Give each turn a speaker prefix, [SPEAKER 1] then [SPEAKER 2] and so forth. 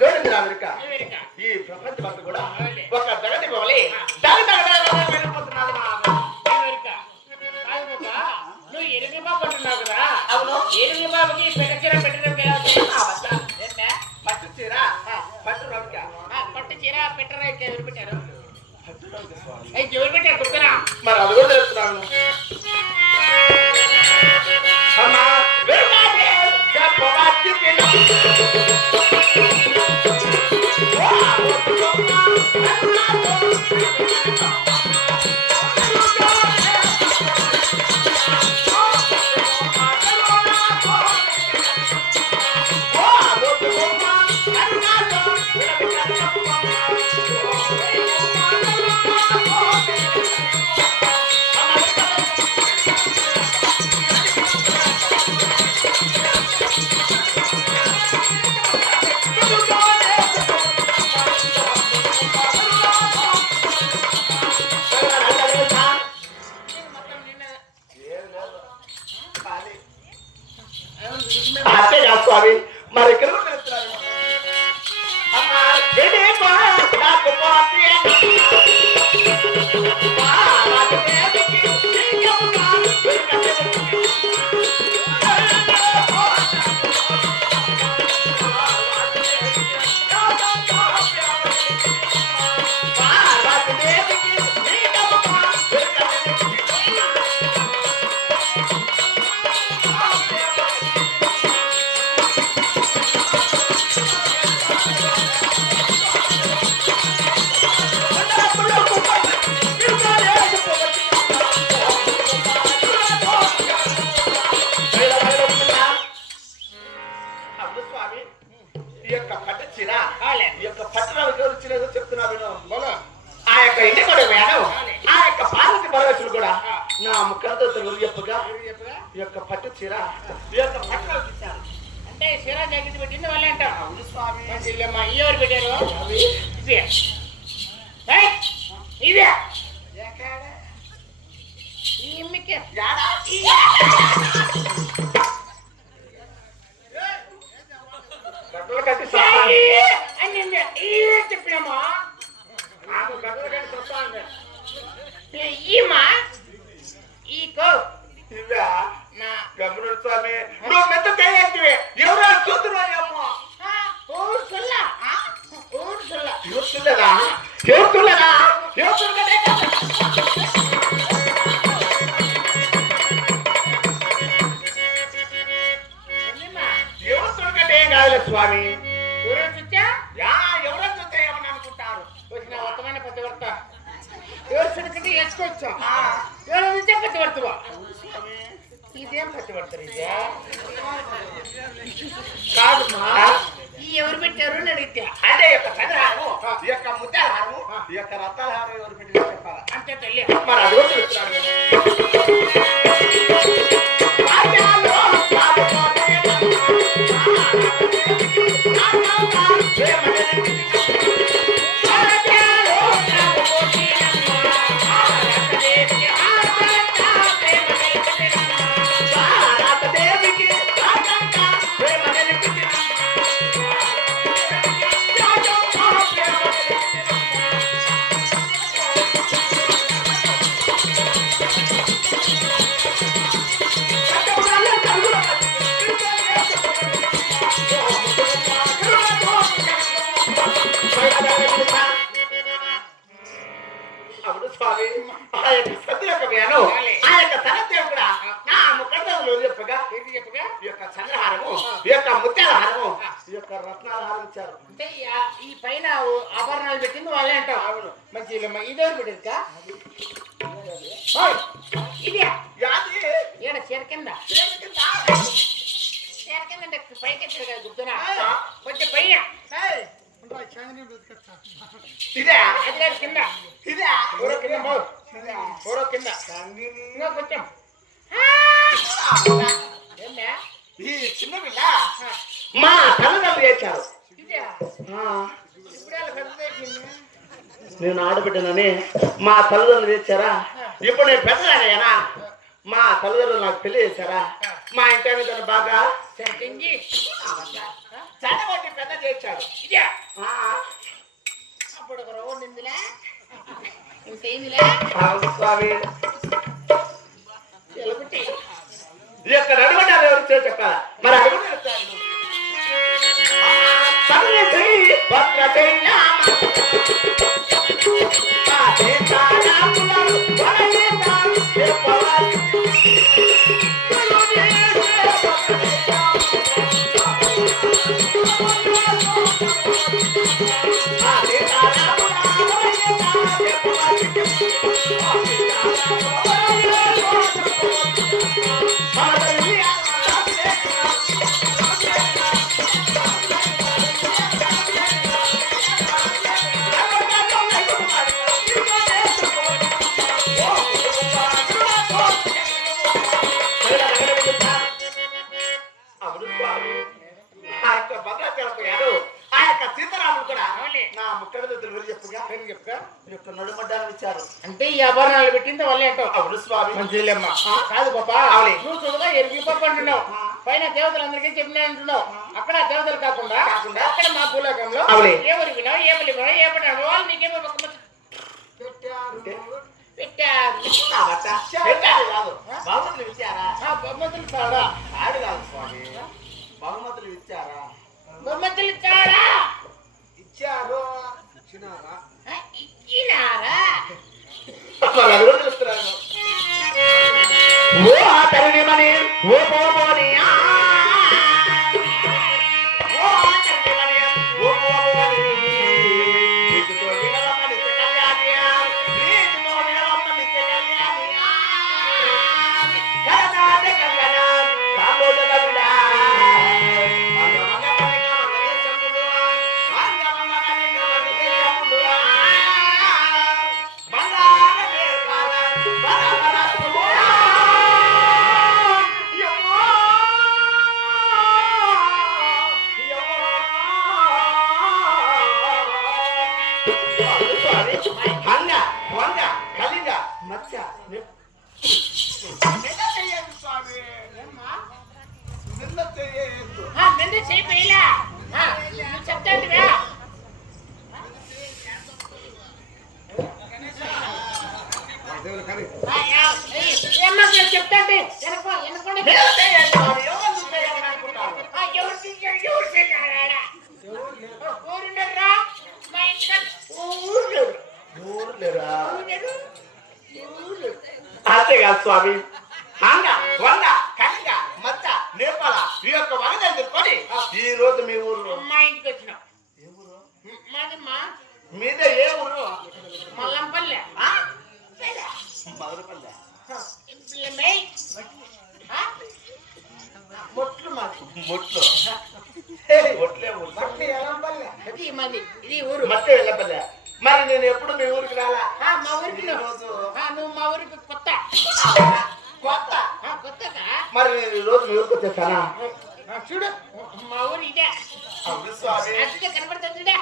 [SPEAKER 1] జోడింది America
[SPEAKER 2] America.
[SPEAKER 1] ఈ ప్రపంచం అంతా కూడా. ఒక జగతి పోవాలి
[SPEAKER 2] నువ్వు ఎనిమిది బాబు అంటున్నావు కదా.
[SPEAKER 1] అవును.
[SPEAKER 2] ఎనిమిది బాబుకి పెట్టచీర పెట్టడం ఎలా?
[SPEAKER 1] పట్టు చీర. పట్టు
[SPEAKER 2] పట్టు చీర పెట్టరా ఎవరు పెట్టారు? ఎవరు కుక్కరా
[SPEAKER 1] మరి అది కూడా. ఓ, আপনার నాకు ఈ యొక్క పట్టు చీర ఈ యొక్క పట్టు ఇచ్చారు.
[SPEAKER 2] అంటే చీర జాకెట్ పెట్టింది వాళ్ళే
[SPEAKER 1] అవును స్వామి.
[SPEAKER 2] ఇల్లమ్మా ఈ ఎవరు పెట్టారు? ఇదే. ఇదే? ఈ ఇమ్మికే
[SPEAKER 1] యాడా?
[SPEAKER 2] చెప్పినమ్మా
[SPEAKER 1] నాకు గడ్డలు కట్టి సత్తాను.
[SPEAKER 2] ఈమా నా
[SPEAKER 1] గమనుడు స్వామి నువ్వు మెత్త తేలేంటివి ఎవరో
[SPEAKER 2] ఊరు సొల్ల. ఊరు సొల్ల.
[SPEAKER 1] ఎవరు ఎవరు ఎవరు? ఎవరు కాదులే స్వామి?
[SPEAKER 2] ఊరు చూచా?
[SPEAKER 1] యా ఎవరో చూస్తే ఏమని అనుకుంటారు.
[SPEAKER 2] వచ్చిన వర్తమైన పతివర్త ఎవరు సరికటి వేసుకోవచ్చు? ఎవరు చూచా పతివర్తవా ఇదే. కాదమ్మా. ఈ ఎవరు పెట్టారు అని అడిగితే
[SPEAKER 1] అంటే యొక్క చంద్రహారము ఈ యొక్క ముత్యాల హారము ఈ యొక్క రత్నాల హారం ఎవరు పెట్టి చెప్పాలా?
[SPEAKER 2] అంతే తల్లి
[SPEAKER 1] మరి అది కూడా
[SPEAKER 2] ఆభరణాలు పెట్టింది వాళ్ళే అంటావు అవును మంచి ఇల్లమ్మ ఇదెవరు పెట్టిరుకా ఇది
[SPEAKER 1] యాది
[SPEAKER 2] ఏడ చీర కింద
[SPEAKER 1] చేతి కింద.
[SPEAKER 2] చీర కింద అంటే పైకి ఎత్తాడు కదా గుర్తున్నా
[SPEAKER 1] ఆ.
[SPEAKER 2] కొంచెం పైన
[SPEAKER 1] ఏయ్, ఇదే
[SPEAKER 2] అది కాదు కింద
[SPEAKER 1] ఇదే
[SPEAKER 2] ఊరో కింద బావు
[SPEAKER 1] ఇదే.
[SPEAKER 2] ఊరో కింద
[SPEAKER 1] తండ్రిని.
[SPEAKER 2] ఇంకా కొంచెం ఏమే
[SPEAKER 1] ఈ చిన్న పిల్ల మా తల్లిదండ్రులు చేశారు
[SPEAKER 2] ఇదే
[SPEAKER 1] నేను ఆడబిడ్డనని మా తల్లిదండ్రులు తెచ్చారా ఇప్పుడు నేను పెద్దదానయ్యానా మా తల్లిదండ్రులు నాకు పెళ్ళి చేశారా? మా ఇంటి మీద బాగా?
[SPEAKER 2] సెకండి
[SPEAKER 1] చదవటి పెద్ద చేశాడు.
[SPEAKER 2] ఇదే. అప్పుడు ఒక ఇందులే
[SPEAKER 1] అవును స్వామి. అవును ఈ
[SPEAKER 2] ఆభరణాలు పెట్టింది వాళ్ళే
[SPEAKER 1] అవును స్వామి
[SPEAKER 2] మంచిలేమ్మ? కాదు పాప
[SPEAKER 1] అవునే.
[SPEAKER 2] నువ్వు చూడగా ఎరిగి పప్ప అంటున్నావు. పైన దేవతలందరికీ చెప్పినా అంటున్నావు. అక్కడ దేవతలు కాకుండా
[SPEAKER 1] కాకుండా?
[SPEAKER 2] అక్కడ మా భూలోకంలో. ఎవరు వినావు ఏ బలి వినావు ఏ వాళ్ళు నీకేమో పెట్టారు.
[SPEAKER 1] పెట్టారు. కాదు బహుమతులు ఇచ్చారా
[SPEAKER 2] ఆ బొమ్మతులు తాడా
[SPEAKER 1] ఆడు కాదు స్వామి. బహుమతులు
[SPEAKER 2] ఆ,
[SPEAKER 1] నిన్ను
[SPEAKER 2] చేయిలా నువ్వు చెప్తాంటివా చెప్తాంటి వెనక వెనకుండా
[SPEAKER 1] నిన్న చెయ్యదు స్వామి. ఎవరు చెయ్యాలని అనుకుంటారు?
[SPEAKER 2] ఎవరు తిన్నారు ఎవరు తిన్నారా ఊరుండరా మా ఇంట్లో ఊరు ఊరు
[SPEAKER 1] అంతేకాదు స్వామి. హంగ వంగ కనిగ మచ్చ నేపాల ఈ యొక్క వగ ఎదుర్కొని ఈ రోజు మీ ఊరు
[SPEAKER 2] మా ఇంటికి వచ్చినాం.
[SPEAKER 1] ఏ ఊరు?
[SPEAKER 2] మాది మా
[SPEAKER 1] మీద ఏ ఊరు?
[SPEAKER 2] మల్లంపల్లె.
[SPEAKER 1] ఆ? మదనపల్లె మొట్లు మాది. మొట్లు. మొట్లే ఊరు.
[SPEAKER 2] ఇది మాది ఇది ఊరు.
[SPEAKER 1] మట్టి వెళ్ళపల్లె మరి నేను ఎప్పుడు మీ ఊరికి రాలా?
[SPEAKER 2] మా ఊరికి
[SPEAKER 1] రోజు.
[SPEAKER 2] నువ్వు మా ఊరికి కొత్త.
[SPEAKER 1] కొత్త?
[SPEAKER 2] ఆ, కొత్తగా?
[SPEAKER 1] మరి నేను ఈ రోజు మీ ఊరికి వచ్చేసానా
[SPEAKER 2] ఆ, చూడు. మా ఊరు ఇదే. అడిగితే కనపడుతుంది కనపడుతుంది